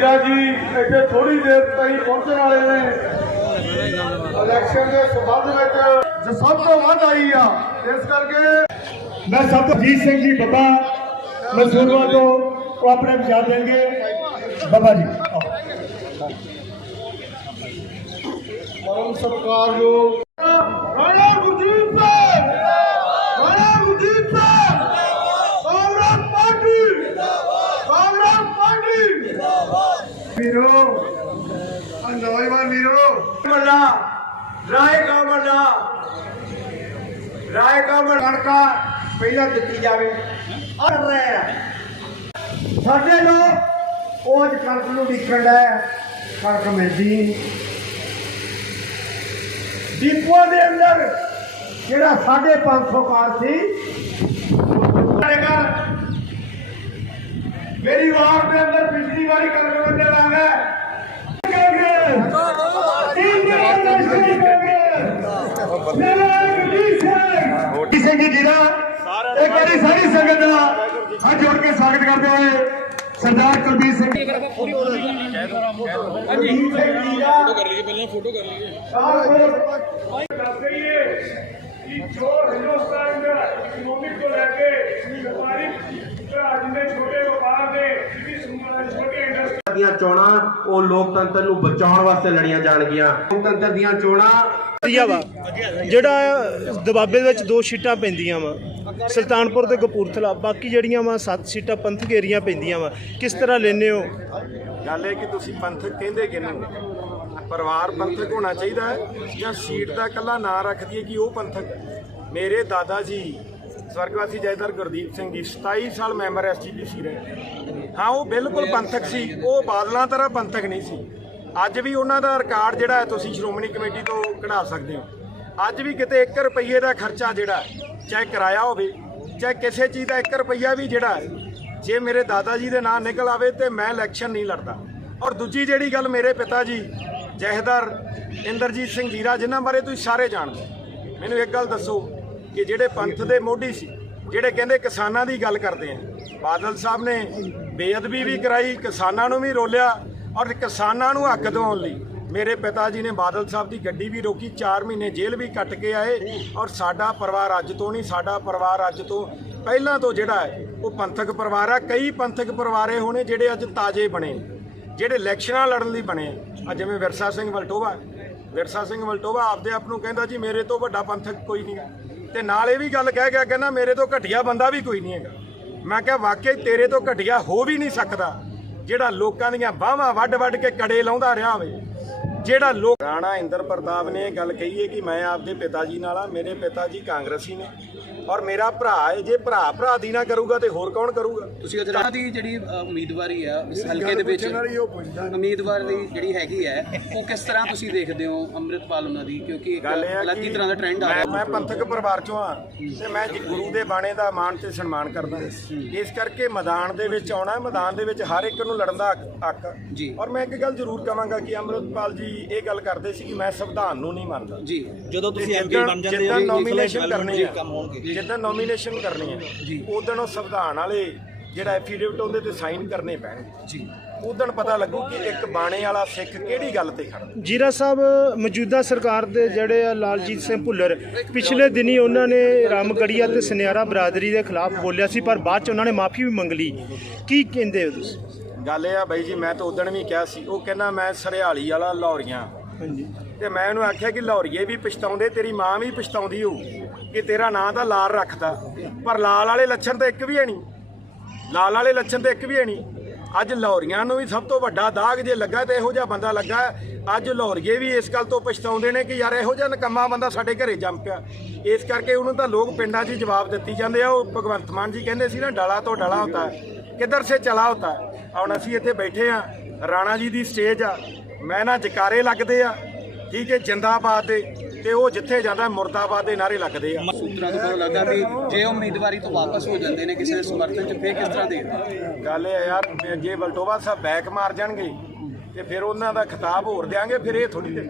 ਜੀਰਾ ਜੀ, ਇੱਥੇ ਥੋੜੀ ਦੇਰ ਤਾਈਂ ਪਹੁੰਚਣ ਵਾਲੇ ਨੇ ਇਲੈਕਸ਼ਨ ਦੇ ਸੰਬੰਧ ਵਿੱਚ ਜੋ ਸਭ ਤੋਂ ਵੱਧ ਆਈ ਆ, ਇਸ ਕਰਕੇ ਮੈਂ ਸਤਜੀਤ ਸਿੰਘ ਜੀ ਬੱਬਾ ਮਸੂਰਵਾ ਤੋਂ ਉਹ ਆਪਣੇ ਵਿਚਾਰ ਦੇਣਗੇ ਬੱਬਾ ਜੀ, ਆਓ। ਪਰਮ ਸਤਿਕਾਰਯੋਗ ਰਾਣਾ ਗੁਰਜੀਤ ਸਿੰਘ ਰਾਣਾ ਗੁਰਜੀਤ ਸਿੰਘ ਕਾਂਗਰਸ ਪਾਰਟੀ ਕਾਂਗਰਸ ਪਾਰਟੀ ਵੀਰੋ ਆ ਨੌਜਵਾਨ ਵੀਰੋ ਮੱਲਾ ਰਾਏ ਕਾ ਮੱਲਾ ਰਾਏ ਕਾ ਕਣਕਾਂ ਪਹਿਲਾਂ ਦਿੱਤੀ ਜਾਵੇ। ਔਰ ਰਹੇ। ਸਾਡੇ ਲੋਕ ਉਹ ਅੱਜ ਕਣਕ ਨੂੰ ਵਿਕਣ ਦਾ ਕਣਕ ਮਿਲਦੀ ਡਿਪੂਆਂ ਦੇ ਅੰਦਰ ਜਿਹੜਾ 550 ਕਾਰ ਸੀ ਮੇਰੀ ਵਾਰਡ ਦੇ ਅੰਦਰ ਪਿਛਲੀ ਵਾਰੀ ਕਣਕ ਵੰਡਣ ਆ ਗਏ ਜੀਤ ਸਿੰਘ ਜੀ ਜੀਰਾ ਇੱਕ ਵਾਰੀ ਸਾਰੀ ਸੰਗਤ ਦਾ ਹੱਥ ਜੋੜ ਕੇ ਸਵਾਗਤ ਕਰਦੇ ਹੋਏ ਸਰਦਾਰ ਕੁਲਬੀਰ ਸਿੰਘ ਦੱਸ ਦਈਏ ਕਿ ਜੋ ਹਿੰਦੁਸਤਾਨ ਦਾ ਇਕਨੋਮਿਕ ਤੋਂ ਲੈ ਕੇ ਵਪਾਰੀ ਭਰਾ ਜਿੰਨੇ ਛੋਟੇ ਵਪਾਰ ਦੇ ਜਿਹੜੀ ਸੁਮਾ ਛੋਟੇ ਇੰਡਸਟਰੀ ਦੀਆਂ ਚੋਣਾਂ ਉਹ ਲੋਕਤੰਤਰ ਨੂੰ ਬਚਾਉਣ ਵਾਸਤੇ ਲੜੀਆਂ ਜਾਣਗੀਆਂ। ਲੋਕਤੰਤਰ ਦੀਆਂ ਚੋਣਾਂ ਵਧੀਆ ਵਾ। ਜਿਹੜਾ ਦਬਾਬੇ ਵਿੱਚ ਦੋ ਸੀਟਾਂ ਪੈਂਦੀਆਂ ਵਾ ਸੁਲਤਾਨਪੁਰ ਤੇ ਕਪੂਰਥਲਾ ਬਾਕੀ ਜਿਹੜੀਆਂ ਵਾ ਸੱਤ ਸੀਟਾਂ ਪੰਥਕ ਏਰੀਆਂ ਪੈਂਦੀਆਂ ਵਾ ਕਿਸ ਤਰ੍ਹਾਂ ਲੈਨੇ ਹੋ? ਗੱਲ ਇਹ ਕਿ ਤੁਸੀਂ ਪੰਥਕ ਕਹਿੰਦੇ ਕਿਹਨੂੰ ਪਰਿਵਾਰ ਪੰਥਕ ਹੋਣਾ ਚਾਹੀਦਾ ਹੈ ਜਾਂ ਸੀਟ ਦਾ ਇਕੱਲਾ ਨਾਂ ਰੱਖ ਦਈਏ ਕਿ ਉਹ ਪੰਥਕ। ਮੇਰੇ ਦਾਦਾ ਜੀ ਸਵਰਗਵਾਸੀ ਜੈਦਰ ਗੁਰਦੀਪ ਸਿੰਘ ਜੀ 27 ਸਾਲ ਮੈਂਬਰ ਐਸਜੀਪੀਸੀ ਰਹੇ। ਹਾਂ, ਉਹ ਬਿਲਕੁਲ ਪੰਥਕ ਸੀ। ਉਹ ਬਾਦਲਾਂ ਤਰ੍ਹਾਂ ਪੰਥਕ ਨਹੀਂ ਸੀ। ਅੱਜ ਵੀ ਉਹਨਾਂ ਦਾ ਰਿਕਾਰਡ ਜਿਹੜਾ ਹੈ, ਤੁਸੀਂ ਸ਼੍ਰੋਮਣੀ ਕਮੇਟੀ ਤੋਂ ਕਢਾ ਸਕਦੇ ਹੋ। ਅੱਜ ਵੀ ਕਿਤੇ 1 ਰੁਪਏ ਦਾ ਖਰਚਾ ਜਿਹੜਾ ਚਾਹੇ ਕਿਰਾਇਆ ਹੋਵੇ, ਚਾਹੇ ਕਿਸੇ ਚੀਜ਼ ਦਾ 1 ਰੁਪਈਆ ਵੀ ਜਿਹੜਾ ਜੇ ਮੇਰੇ ਦਾਦਾ ਜੀ ਦੇ ਨਾਂ ਨਿਕਲ ਆਵੇ ਤੇ ਮੈਂ ਇਲੈਕਸ਼ਨ ਨਹੀਂ ਲੜਦਾ। ਔਰ ਦੂਜੀ ਜਿਹੜੀ ਗੱਲ ਮੇਰੇ ਪਿਤਾ ਜੀ, ਜਹੇਦਾਰ, ਇੰਦਰਜੀਤ ਸਿੰਘ ਜੀਰਾ, ਜਿਨ੍ਹਾਂ ਬਾਰੇ ਤੁਸੀਂ ਸਾਰੇ ਜਾਣਦੇ ਮੈਨੂੰ ਇੱਕ ਗੱਲ ਦੱਸੋ ਕਿ ਜਿਹੜੇ ਪੰਥ ਦੇ ਮੋਢੀ ਸੀ, ਜਿਹੜੇ ਕਹਿੰਦੇ ਕਿਸਾਨਾਂ ਦੀ ਗੱਲ ਕਰਦੇ ਆ। ਬਾਦਲ ਸਾਹਿਬ ਨੇ ਬੇਅਦਬੀ ਵੀ ਕਰਾਈ, ਕਿਸਾਨਾਂ ਨੂੰ ਵੀ ਰੋਲਿਆ ਔਰ ਕਿਸਾਨਾਂ ਨੂੰ ਹੱਕ ਦਿਵਾਉਣ ਲਈ ਮੇਰੇ ਪਿਤਾ ਜੀ ਨੇ ਬਾਦਲ ਸਾਹਿਬ ਦੀ ਗੱਡੀ ਵੀ ਰੋਕੀ 4 ਮਹੀਨੇ ਜੇਲ੍ਹ ਵੀ ਕੱਟ ਕੇ ਆਏ ਔਰ ਸਾਡਾ ਪਰਿਵਾਰ ਅੱਜ ਤੋਂ ਨਹੀਂ, ਸਾਡਾ ਪਰਿਵਾਰ ਅੱਜ ਤੋਂ ਪਹਿਲਾਂ ਤੋਂ ਜਿਹੜਾ ਹੈ, ਉਹ ਪੰਥਕ ਪਰਿਵਾਰ ਆ। ਕਈ ਪੰਥਕ ਪਰਿਵਾਰੇ ਹੋਣੇ ਜਿਹੜੇ ਅੱਜ ਤਾਜ਼ੇ ਬਣੇ ਜਿਹੜੇ ਇਲੈਕਸ਼ਨਾਂ ਲੜਨ ਲਈ ਬਣੇ ਆ ਜਿਵੇਂ ਵਿਰਸਾ ਸਿੰਘ ਵਲਟੋਵਾ, ਵਿਰਸਾ ਸਿੰਘ ਵਲਟੋਵਾ ਆਪਦੇ ਆਪ ਨੂੰ ਕਹਿੰਦਾ ਜੀ, ਮੇਰੇ ਤੋਂ ਵੱਡਾ ਪੰਥਕ ਕੋਈ ਨਹੀਂ ਹੈ। ਤੇ ਨਾਲ ਇਹ ਵੀ ਗੱਲ ਕਹਿ ਗਿਆ ਕਹਿੰਦਾ ਮੇਰੇ ਤੋਂ ਘਟੀਆ ਬੰਦਾ ਵੀ ਕੋਈ ਨਹੀਂ ਹੈਗਾ। ਮੈਂ ਕਿਹਾ, ਵਾਕਈ ਤੇਰੇ ਤੋਂ ਘਟੀਆ ਹੋ ਵੀ ਨਹੀਂ ਸਕਦਾ, ਜਿਹੜਾ ਲੋਕਾਂ ਦੀਆਂ ਬਾਹਾਂ ਵੱਡ ਵੱਡ ਕੇ ਕੜੇ ਲਾਉਂਦਾ ਰਿਹਾ ਹੋਵੇ। ਜਿਹੜਾ ਲੋਕ ਰਾਣਾ ਇੰਦਰ ਪ੍ਰਤਾਪ ਨੇ ਇਹ ਗੱਲ ਕਹੀ ਹੈ ਕਿ ਮੈਂ ਆਪਦੇ ਪਿਤਾ ਜੀ ਨਾਲ ਆ ਮੇਰੇ ਪਿਤਾ ਜੀ ਕਾਂਗਰਸੀ ਨੇ। ਔਰ ਮੇਰਾ ਭਰਾ ਹੈ ਜੇ ਭਰਾ ਭਰਾ ਦੀ ਨਾ ਕਰੂਗਾ ਤੇ ਹੋਰ ਕੌਣ ਕਰੂਗਾ? ਤੁਸੀਂ ਅਜਰਾ ਦੀ ਜਿਹੜੀ ਅ, ਉਮੀਦਵਾਰੀ ਆ ਇਸ ਹਲਕੇ ਦੇ ਵਿੱਚ ਉਮੀਦਵਾਰ ਦੀ ਜਿਹੜੀ ਹੈਗੀ ਹੈ ਉਹ ਕਿਸ ਤਰ੍ਹਾਂ ਤੁਸੀਂ ਦੇਖਦੇ ਹੋ ਅੰਮ੍ਰਿਤਪਾਲ ਉਹਨਾਂ ਦੀ? ਕਿਉਂਕਿ ਇੱਕ ਗੱਲ ਇਹ ਆ ਅਲੱਗ ਹੀ ਕਿ ਤਰ੍ਹਾਂ ਦਾ ਟ੍ਰੈਂਡ ਆ ਮੈਂ- ਰਿਹਾ। ਮੈਂ ਪੰਥਕ ਪਰਿਵਾਰ ਚੋਂ ਆ ਤੇ ਮੈਂ ਜੀ ਗੁਰੂ ਦੇ ਬਾਣੇ ਦਾ ਮਾਣ ਤੇ ਸਨਮਾਨ ਕਰਦਾ। ਇਸ ਕਰਕੇ ਮੈਦਾਨ ਦੇ ਵਿੱਚ ਆਉਣਾ ਮੈਦਾਨ ਦੇ ਵਿੱਚ ਹਰ ਇੱਕ ਨੂੰ ਲੜਨ ਦਾ ਹੱਕ- ਹੱਕ ਜੀ। ਔਰ ਮੈਂ ਇੱਕ ਗੱਲ ਜ਼ਰੂਰ ਕਹਾਂਗਾ ਕਿ ਅੰਮ੍ਰਿਤਪਾਲ ਜੀ ਇਹ ਗੱਲ ਕਰਦੇ ਸੀ ਕਿ ਮੈਂ ਸੰਵਿਧਾਨ ਨੂੰ ਨਹੀਂ ਮੰਨਦਾ। ਜੀ ਜਦੋਂ ਤੁਸੀਂ ਐਮਪੀ ਬਣ ਜਾਂਦੇ ਹੋ ਜਿੱਦਾਂ ਨੋਮੀਨੇਸ਼ਨ ਕਰਨੀ ਹੈ ਕੰਮ ਹੋਣਗੇ। ਜਿੱਦਾਂ ਨੋਮੀਨੇਸ਼ਨ ਕਰਨੀ ਹੈ ਉਦੋਂ ਉਹ ਸੰਵਿਧਾਨ ਵਾਲੇ ਜਿਹੜਾ ਐਫੀਡੇਵਿਟ ਉਹਦੇ ਤੇ ਸਾਈਨ ਕਰਨੇ ਪੈਣਗੇ। ਜੀ। ਉਦੋਂ ਪਤਾ ਲੱਗੂ ਕਿ ਇੱਕ ਬਾਣੇ ਵਾਲਾ ਸਿੱਖ ਕਿਹੜੀ ਗੱਲ ਤੇ ਖੜਦਾ ਜੀਰਾ ਸਾਹਿਬ ਮੌਜੂਦਾ ਸਰਕਾਰ ਦੇ ਜਿਹੜੇ ਆ ਲਾਲਜੀਤ ਸਿੰਘ ਭੁੱਲਰ ਪਿਛਲੇ ਦਿਨੀ ਉਹਨਾਂ ਨੇ ਰਾਮਗੜੀਆ ਤੇ ਸੁਨਿਆਰਾ ਬਰਾਦਰੀ ਦੇ ਖਿਲਾਫ ਬੋਲਿਆ ਸੀ ਪਰ ਬਾਅਦ ਚ ਉਹਨਾਂ ਨੇ ਮਾਫੀ ਵੀ ਮੰਗ ਲਈ। ਕੀ ਕਹਿੰਦੇ ਹੋ ਤੁਸੀਂ? ਗੱਲ ਇਹ ਆ ਬਾਈ ਜੀ ਮੈਂ ਤਾਂ ਉਦੋਂ ਵੀ ਕਿਹਾ ਸੀ ਉਹ ਕਹਿੰਦਾ ਮੈਂ ਸਰਿਆਲੀ ਵਾਲਾ ਲਾਹੌਰੀਆਂ। ਹਾਂਜੀ। ਤੇ ਮੈਂ ਉਹਨੂੰ ਆਖਿਆ ਕਿ ਲਾਹੌਰੀਏ ਵੀ ਪਛਤਾਉਂਦੇ, ਤੇਰੀ ਮਾਂ ਵੀ ਪਛਤਾਉਂਦੀ ਹੋਊ ਕਿ ਤੇਰਾ ਨਾਂ ਤਾਂ ਲਾਲ ਰੱਖਦਾ। ਪਰ ਲਾਲ ਵਾਲੇ ਲੱਛਣ ਤਾਂ ਇੱਕ ਵੀ ਹੈ ਨਹੀਂ। ਲਾਲ ਵਾਲੇ ਲੱਛਣ ਤਾਂ ਇੱਕ ਵੀ ਹੈ ਨਹੀਂ। ਅੱਜ ਲਾਹੌਰੀਆਂ ਨੂੰ ਵੀ ਸਭ ਤੋਂ ਵੱਡਾ ਦਾਗ ਜੇ ਲੱਗਾ ਤੇ ਇਹੋ ਜਿਹਾ ਬੰਦਾ ਲੱਗਾ। ਅੱਜ ਲਾਹੌਰੀਏ ਵੀ ਇਸ ਗੱਲ ਤੋਂ ਪਛਤਾਉਂਦੇ ਨੇ ਕਿ ਯਾਰ ਇਹੋ ਜਿਹਾ ਨਕਮਾ ਬੰਦਾ ਸਾਡੇ ਘਰੇ ਜੰਮ ਪਿਆ। ਇਸ ਕਰਕੇ ਉਹਨੂੰ ਤਾਂ ਲੋਕ ਪਿੰਡਾਂ 'ਚ ਜਵਾਬ ਦਿੱਤੀ ਜਾਂਦੇ ਆ। ਉਹ ਭਗਵੰਤ ਮਾਨ ਜੀ ਕਹਿੰਦੇ ਸੀ ਨਾ, ਡਾਲਾ ਤੋਂ ਡਾਲਾ ਹੁੰਦਾ ਕਿੱਧਰ ਸੇ ਚਲਾ ਹੁੰਦਾ ਹੁਣ ਅਸੀਂ ਇੱਥੇ ਬੈਠੇ ਆ ਰਾਣਾ ਜੀ ਦੀ ਸਟੇਜ ਆ। ਮੈਂ ਨਾ ਜਕਾਰੇ ਲੱਗਦੇ ਆ। ਠੀਕ ਹੈ ਜਿੰਦਾਬਾਦ ਦੇ ਤੇ ਉਹ ਜਿੱਥੇ ਜਾਂਦਾ ਮੁਰਦਾਬਾਦ ਦੇ ਨਾਰੇ ਲੱਗਦੇ ਆ। ਸੂਤਰਾਂ ਤੋਂ ਪਤਾ ਲੱਗਾ ਵੀ ਜੇ ਉਹ ਉਮੀਦਵਾਰੀ ਤੋਂ ਵਾਪਸ ਹੋ ਜਾਂਦੇ ਨੇ ਕਿਸੇ ਦੇ ਸਮਰਥਨ ਚ ਫੇਰ ਕਿਸ ਤਰ੍ਹਾਂ ਦੇਖਦੇ ਗੱਲ ਇਹ ਆ ਯਾਰ ਜੇ ਬਲਟੋਵਾ ਸਾਹਿਬ ਬੈਕ ਮਾਰ ਜਾਣਗੇ ਤੇ ਫਿਰ ਉਹਨਾਂ ਦਾ ਖਿਤਾਬ ਹੋਰ ਦਿਆਂਗੇ ਫਿਰ ਇਹ ਥੋੜੀ ਦੇ